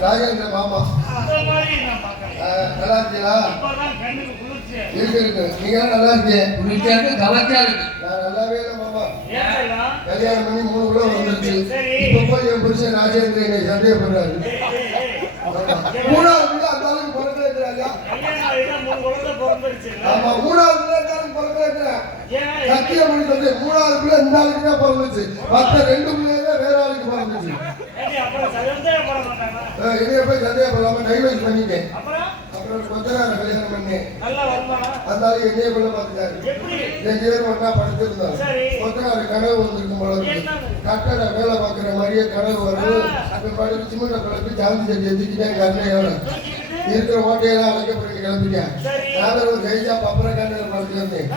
ராஜேந்திர மாமா நல்லா இருக்கீங்களா? இருக்கு நீங்க நல்லா இருக்கீங்க. நான் நல்லாவே இல்லை மாமா. கல்யாணம் பண்ணி 3 கூட வந்துருச்சு. இப்போ போய் என் புருஷன் ராஜேந்திர என்னை சந்தேகப்படுறாரு. 3வது பிள்ளை அந்த அளவுக்கு பிறக்கலைங்கிறாங்க. ஆமா 3வது பிள்ளை அந்த அளவுக்கு பிறக்கலைங்கிறேன். சத்தியம் பண்ணி சொல்லி 3வது பிள்ளை இந்த ஆளுக்கு தான் பிறந்துச்சு. மற்ற 2 பிள்ளைங்க வேற ஆளுக்கு பிறந்துச்சு. இதைய போய் சந்தேகப்படாம டைவர்ஸ் பண்ணிட்டேன். அப்புறம் கொத்தனார கல்யாணம் பண்ணேன். அந்த ஆளு என்னைய பிள்ளை பார்த்துட்டாரு. 2 பேரும் ஒன்னா படுத்திருந்தோம். கொத்தனார கனவு வந்திருக்கும் போல இருக்கு. கட்டட வேலை பார்க்குற மாதிரியே கனவு வரும். அப்ப படுத்து சிமெண்ட குழப்பி ஜாந்தி செடி எத்திக்கிட்டேன். கண்ணையோட இருக்கிற ஓட்டையெல்லாம் அழைக்கப்பட்டு கிளம்பிட்டேன். நான் ஒரு கைஜா பப்பரம் கண்ணில் படுத்திருந்தேன்.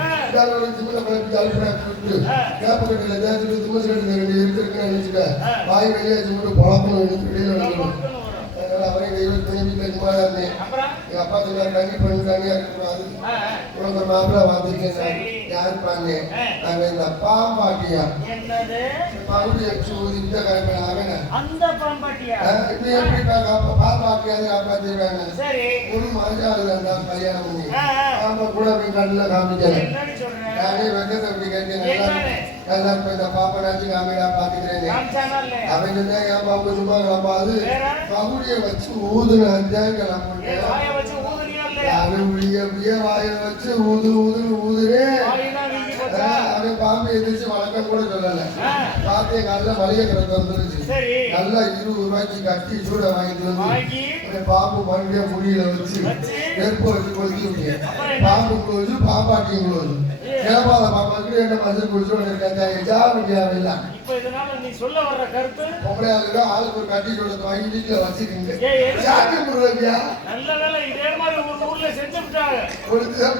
சிமெண்ட குழப்பி ஜல்பனா விட்டு கேப்பக்கட்டில் தேய்ச்சிட்டு தும்மசிட்டு 2 இருக்குன்னு நினைச்சுட்டேன். வாய் வெளியே சிமெண்ட் பொழப்பணும் வெளியில வந்துடும். அவரையும் டைவர்ஸ் பண்ணி வீட்டில் சும்மா இருந்தேன். எங்கள் அப்பா சொன்னார் கண்ணி பண்ணி தனியாக இருக்கக்கூடாது. உனக்கு ஒரு மாப்பிள்ளை வந்திருக்கேன். யாருப்பாங்க? நாங்கள் இந்த பாம்பாட்டியா பகுதி வச்சு ஊதிட்டு கிளம்பின அவன இது எப்படி பாம்பாட்டியாவது காப்பாற்றிடுவாங்க. ஒரு மரியாதை இருந்தால் கல்யாணம் பண்ணி பாம்பை கூட போய் கண்ணில் காமிக்கிறேன். நானே வெங்கத்தை அப்படி கேட்டேன். நல்லா இப்ப இந்த பாப்பனாச்சு காமிடா பாத்துக்கிறேன். அவன் சொன்னா என் பாம்பு சும்மா கிளம்பாது பகுடியை வச்சு ஊதுனான் கிளம்பிட்டேன். வாயை வச்சு ஊதுறேன். அவன் பாம்பு எதிர்த்து வழக்கம் கூட சொல்லல. பாத்திய காலைல மளிகை கிடக்கு வந்துருச்சு. நல்லா 20 ரூபாய்க்கு கட்டி சூட வாங்கிட்டு வந்து பாம்பு மண்டிய முடியில வச்சு நெருப்பு வச்சு கொளுத்தி விட்டேன். பாம்பு குளோசு பாம்பாட்டியும் குளோசு. கிளம்பாத பாப்பாக்கு 2 மாசம் குளிச்சு ஜாமியா பொம்பளையாளுக்கு ஆளுக்கு ஒரு கட்டி சொல்றது வாங்கி வீட்டுல வச்சிருக்கீங்க.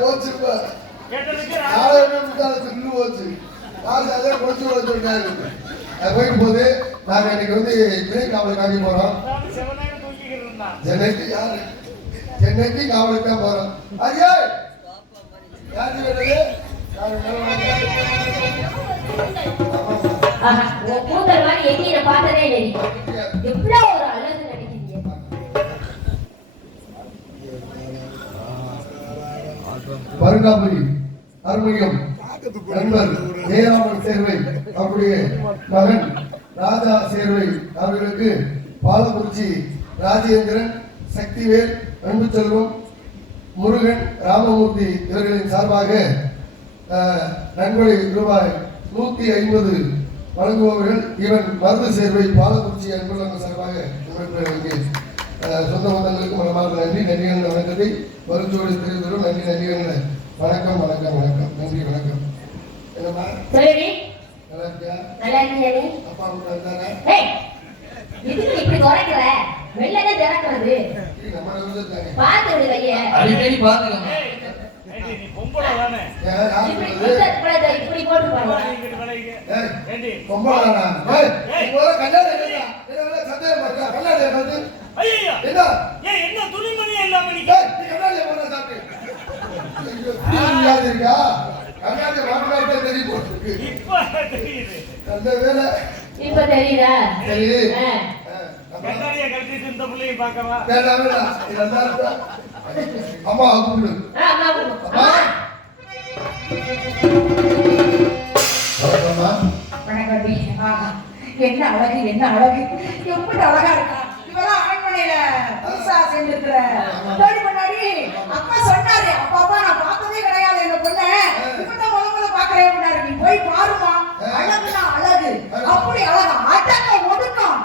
போச்சுப்பா போச்சு. அதே குளிச்சு சொல்றாரு. போயிட்டு போது நாங்க இன்னைக்கு வந்து கிளை காவலை காட்டி போறோம். சென்னைக்கு யாரு சென்னைக்கு காவலுக்கு தான் போறோம். ஐயா யாரு வேறது வருங்காபுரி அருமையம் நண்பர் ஜெயராமன் சேர்வை அவருடைய மகன் ராஜா சேர்வை அவர்களுக்கு பாலக்குறிச்சி ராஜேந்திரன், சக்திவேல், அன்பு செல்வம், முருகன், ராமமூர்த்தி இவர்களின் சார்பாக நன்கொடை ரூபாய் 150 வழங்குபவர்கள். இவன் மருந்து சேர்வை பாலக்குறிச்சி அன்புள்ளவங்க சார்பாக சொந்த பந்தங்களுக்கு மனமார்ந்த நன்றி. நன்றிகள் வணக்கத்தை வருச்சோடு தெரிவித்தோம். நன்றி நன்றிகள். வணக்கம் வணக்கம் வணக்கம். நன்றி வணக்கம். என்னம்மா நல்லா நல்லா இருக்கியா நீ? அப்பா அம்மா இருந்தானே. ஏய் இதுக்கு இப்படி குறைக்கிற? வெள்ளனே திறக்கிறது. நம்ம விழுந்தானே. பாத்து விடு கைய. அடிக்கடி பாத்துக்கங்க. நீ பொம்பளை தானே? இப்படி போட்டு பாருங்க. ஏண்டி பொம்பளை தானா? ஏய் போற கண்ணாடி இல்லையா? என்ன சந்தேகம் இருக்கா? கண்ணாடி வந்து ஐயோ என்ன? ஏய் என்ன துணிமணி இல்லாம நீ கண்ணாடி போற சாப்பிட்டு. இது இருக்கா? கண்ணாடி வாங்குறதே தெரியும் போட்டுருக்கு. இப்ப தெரியுது. அந்த வேலை இப்ப தெரியுதா? சரி. கண்ணாடியை கழட்டிட்டு இந்த புள்ளையை பார்க்கவா? வேண்டாம் வேண்டாம். இதெல்லாம் அம்மா கூப்பிடு. அம்மா அம்மா. அம்மா. வணக்கம்டி. என்ன அழகு என்ன அழகு எப்படி அழகா இருக்கா இவெல்லாம் அரண்மனையில புதுசா செஞ்சிருக்கிற தோழி முன்னாடி அப்பா சொன்னாரு அப்பா நான் பார்த்ததே கிடையாது இந்த பொண்ணை இப்பதான் முதல்ல பாக்குறேன் அப்படின்னாரு. நீ போய் பாருமா அழகுனா அழகு அப்படி அழகா அடக்கம் ஒடுக்கம்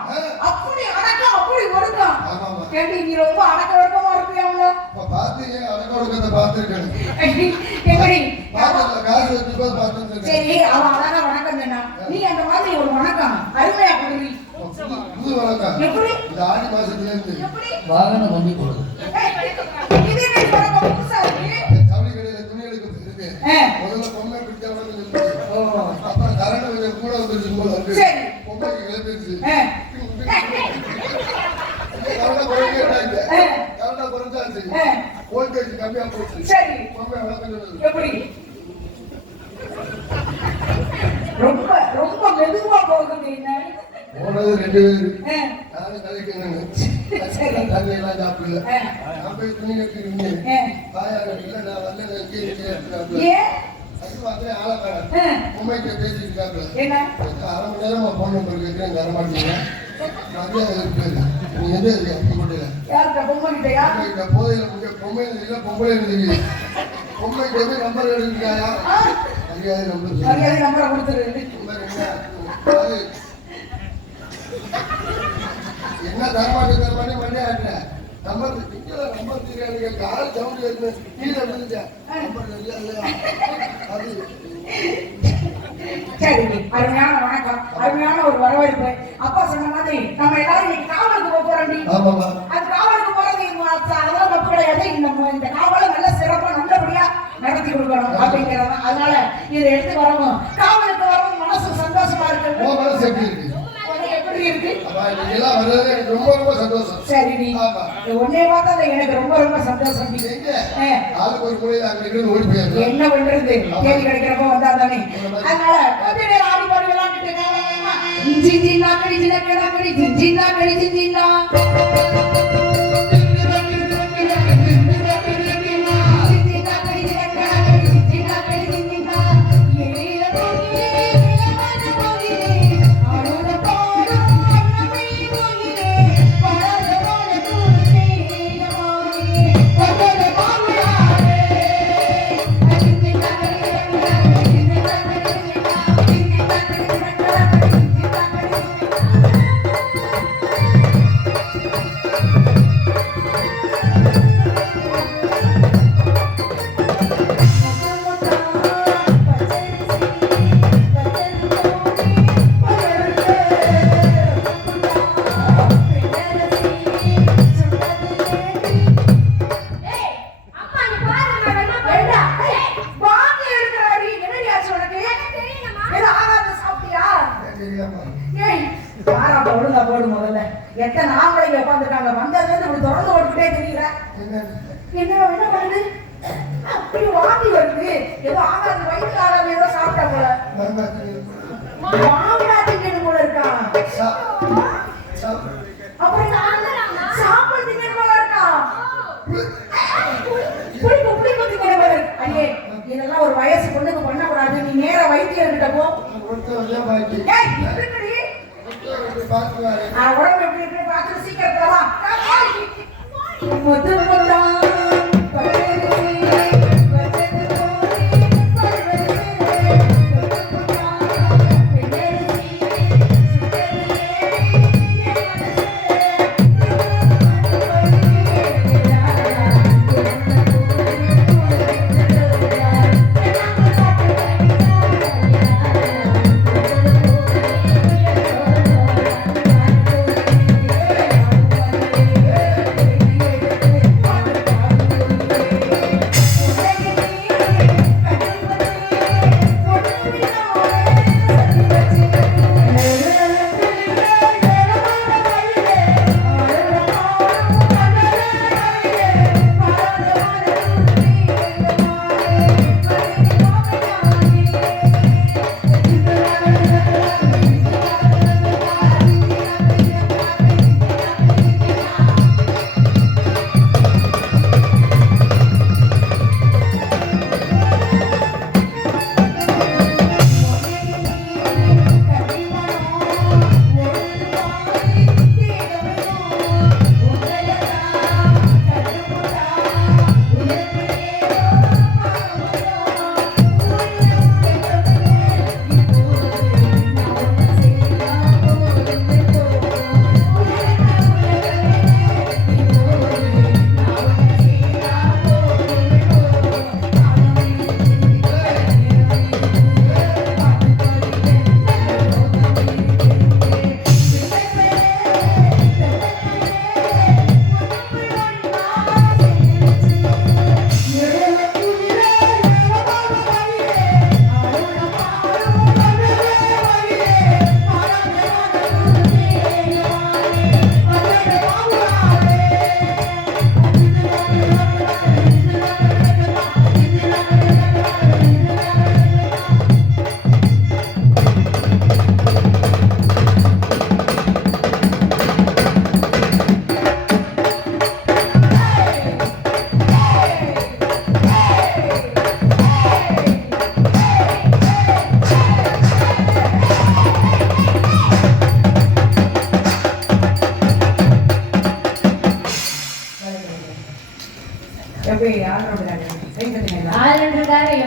அப்படி அடக்கம் அப்படி ஒடுக்கம் கேட்டி நீ ரொம்ப அடக்க ஒடுக்கமா இருப்பியாம்ல பாத்தீங்க அடக்க ஒடுக்கத்தை பார்த்துருக்கேன். எப்படி காசு வச்சு போது பார்த்துருக்கேன். சரி அவன் அழகா வணக்கம் சொன்னா நீ அந்த மாதிரி ஒரு வணக்கம் அருமையா கொடுறீ. புது வணக்கம் எப்படி இந்த ஆடி மாசத்துல இருந்து எப்படி வாகனம் கொண்டு போடுது. இது என்ன வணக்கம் புதுசா இருக்கு. ஜவுளி கடையில துணி எடுக்கிறது இருக்கு. முதல்ல பொம்மை பிடிச்சவங்க அப்புறம் கரண்ட் கொஞ்சம் கூட வந்துருச்சு போல இருக்கு. சரி பொம்மைக்கு எழுப்பிடுச்சு. கரண்ட் குறைஞ்சாச்சு. வோல்டேஜ் கம்மியா போச்சு. சரி பொம்மை வளர்க்கணும். எப்படி ரொம்ப ரொம்ப மெதுவா போகுது என்ன போனது 2 பேரு. நானும் கலைக்கணும். தண்ணி எல்லாம் சாப்பிடல. நான் போய் துணி கட்டிருந்தேன். தாயாரில் நான் வரல ஏன் ஆளை பொம்மைக்கு பேசிட்டு என்ன 1/2 மணி நேரமா போன் நம்பர் கேட்கிறேன் தரமாட்டீங்க. மதியம் இருக்காது. நீ எந்த அப்படி போட்டல யார்கிட்ட பொம்மை கிட்டயா போதையில பொம்மையில இல்ல பொம்பளை இருந்தீங்க. பொம்மைக்கு போய் நம்பர் எடுத்துக்காயா மரியாதை நம்பர் மரியாதை நம்பரை கொடுத்துரு. அது என்ன தரமாட்டேன் மண்ணே ஆட்டுற நம்பர் நம்பர் தெரியாது. கால் சவுண்ட் இருக்கு கீழே விழுந்துட்டேன். நம்பர் இல்லையா அது சரி அருமையான வணக்கம் அருமையான ஒரு வரவேற்பு. அப்பா சொன்ன மாதிரி நம்ம எல்லாரும் இன்னைக்கு காவலுக்கு போறோம். அது காவலுக்கு போறது அதெல்லாம் தப்பு கிடையாது. இந்த காவலை நல்ல சிறப்பா நல்லபடியா நடத்தி கொடுக்கணும் அப்படிங்கிறத அதனால இதை எடுத்து வரவும் காவலுக்கு வரவும் மனசு சந்தோஷமா இருக்கு. எப்படி இருக்கு ரொம்ப ரொம்ப சந்தோஷம். சரி நீ உன்னை பார்த்தா எனக்கு ரொம்ப ரொம்ப சந்தோஷம். என்ன பண்றது தேடி கிடைக்கிறப்ப வந்தா தானே. அதனால கொஞ்ச நேரம் ஆடி பாடி விளையாண்டுட்டு ஜிஞ்சின்னா கடி ஜிலக்கடா கடி ஜிஞ்சின்னா கடி ஜிஞ்சின்னா போடு முதல்ல எத்தனை ஆம்பளைங்க உட்காந்துருக்காங்க வந்ததுல இருந்து இப்படி தொடர்ந்து ஓடிக்கிட்டே தெரியல. என்ன என்ன பண்ணுது அப்படி வாந்தி வருது. ஏதோ ஆகாது வயிற்று ஆகாது ஏதோ சாப்பிட்டா போல வாங்கினா திங்கணும் போல இருக்கா. அப்புறம் சாப்பிட திங்கணும் போல இருக்கா. புளிப்பு திங்கணும் போல இருக்கு. ஐயே இதெல்லாம் ஒரு வயசு பொண்ணுக்கு பண்ணக்கூடாது. நீ நேர வைத்தியம் கிட்ட போ. உடம்பு எப்படி எப்படி பார்த்து சீக்கிரத்துல வா. முத்து முத்தா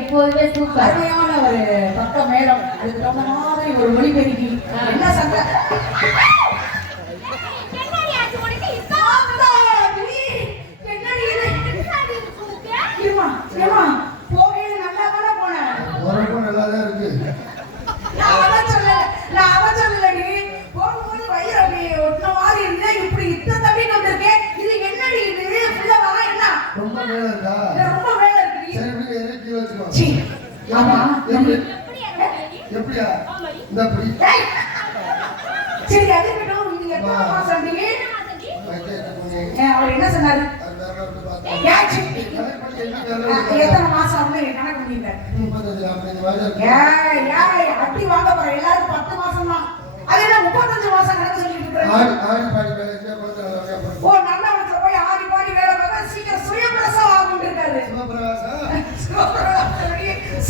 எப்போதுமே சூப்பர். அருமையான ஒரு பக்க மேடம், அதுக்கு தகுந்த மாதிரி ஒரு ஒளிபெருக்கி. என்ன சண்டை? இருமா, இருமா. போகையில நல்லா தானே போனேன். உனக்கும் நல்லா தான் இருக்கு. நான் அதான் சொல்லலடி. போகும்போது வயிறு அப்படி ஒட்டின மாதிரி இருந்தா இப்படி இத்தனை தண்ணி வந்திருக்கேன். இது என்னடி இது? ஃபுல்லா வர என்ன? ரொம்ப வேலை இருக்கா? இது ரொம்ப வேலை இருக்குடி. சரி இப்படி எதுக்கு கீழே வச்சுக்கோ. சீ. ஆமா. எப்படியா இந்த அப்படி ஏய். சரி அது விட்டோம். நீங்க எத்தனை மாசம் நீ? அவர் என்ன சொன்னாரு? ஏன் சீ. எத்தனை மாசம் அப்படின்னு கணக்கு பண்ணிட்டாரு. ஏய் அடி வாங்க போற எல்லாரும் 10 மாசம் தான். அது என்ன 35 மாசம் கணக்கு சொல்லிட்டு இருக்கீங்க? ஓ நல்லவத்துல போய் ஆடி பாடி வேலை பார்த்தா சீக்கிரம் சுயப்பிரசவம் ஆகும் இருக்காரு.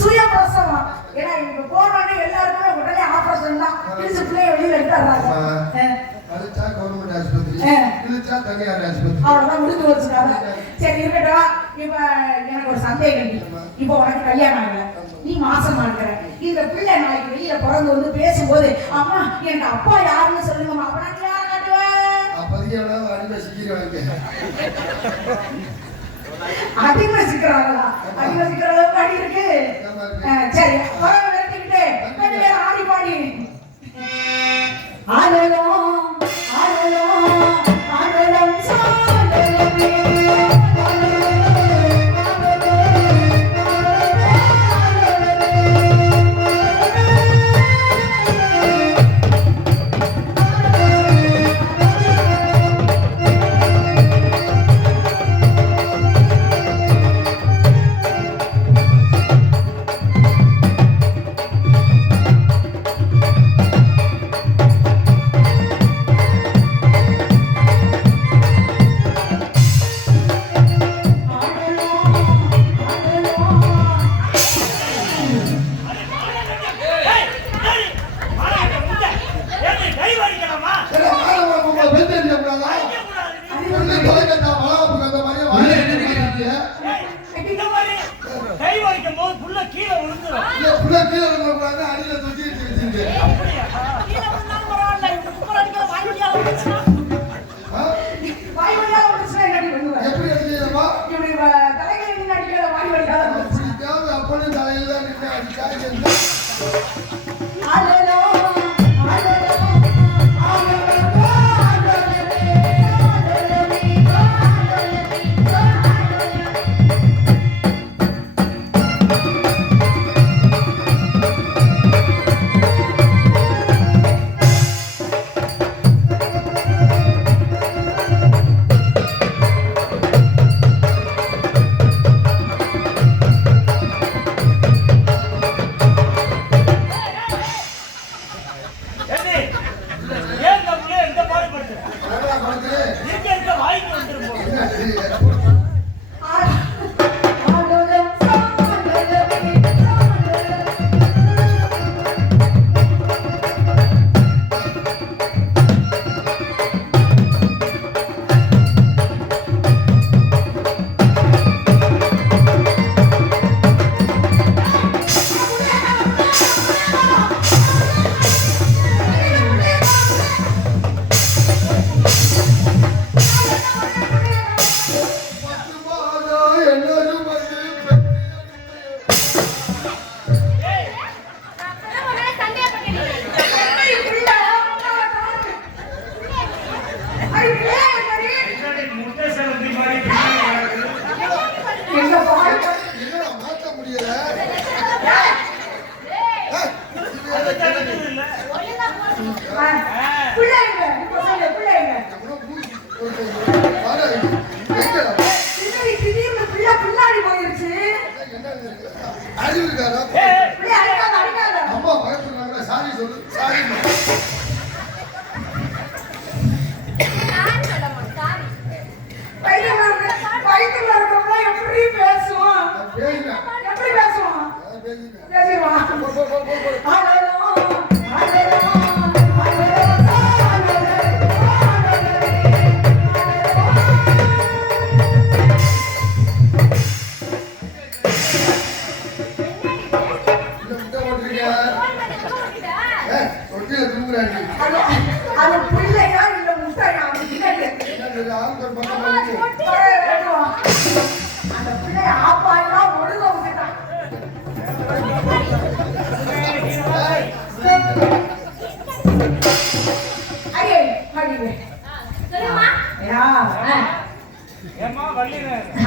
சுயப்பிரசவம். ஏன்னா இங்க போனோடனே எல்லாருமே உடனே ஆபரேஷன் தான். இது பிள்ளைய வெளியில எடுத்துறாங்க. அவ்வளவுதான் முடிஞ்சு வச்சுக்காங்க. சரி இருக்கட்டும். இப்ப எனக்கு ஒரு சந்தேகம். இப்ப உனக்கு கல்யாணம் ஆகல, நீ மாசமா இருக்கிற. இந்த பிள்ளை நாளைக்கு வெளியில பிறந்து வந்து பேசும்போது அம்மா எனக்கு அப்பா யாருன்னு சொல்லுங்கம்மா, அப்ப நான் யாரை காட்டுவேன்? அதிகமா சிக்கிறாங்களா? அதிகமா சிக்கிற அளவுக்கு அடி இருக்கு. சரி பறவை விரட்டிக்கிட்டு கொஞ்ச நேரம் ஆடி பாடி ஆடலும் ஆடலும் ஆடலும் சாடலுமே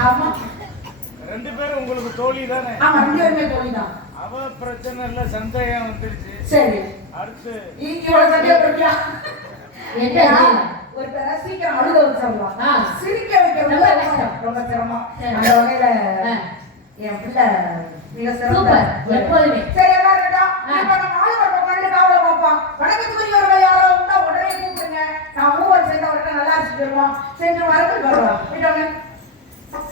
ஆமா ரெண்டு பேரும் உங்களுக்கு தோழி தானே? ஆமா, 2 பேருமே தோழிதான். அவ பிரச்சனை இல்ல, சந்தேகம் வந்துருச்சு. சரி, அடுத்து இவ்வளவு சந்தேகப்பட்டியா? என்ன ஒருத்தர சீக்கிரம் அழுக வச்சிடலாம், ஆ. சிரிக்க வைக்கிறது ரொம்ப கஷ்டம். ரொம்ப சிரமம். சரி. அந்த வகையில ஆ. என் பிள்ளை மிக சிறந்த சூப்பர், எப்போதுமே. சரி, எல்லாம் இருக்கட்டும். ஆ. இப்ப நம்ம ஆளு வரப்ப பண்ணிட்டு காவல பார்ப்போம். வணக்கத்துக்குரியவர்கள் யாரோ இருந்தா உடனே கூப்பிடுங்க. நான் மூவர் சேர்ந்து அவர்கிட்ட நல்லா அடிச்சுட்டு வருவோம். சென்று வரது வருவோம்.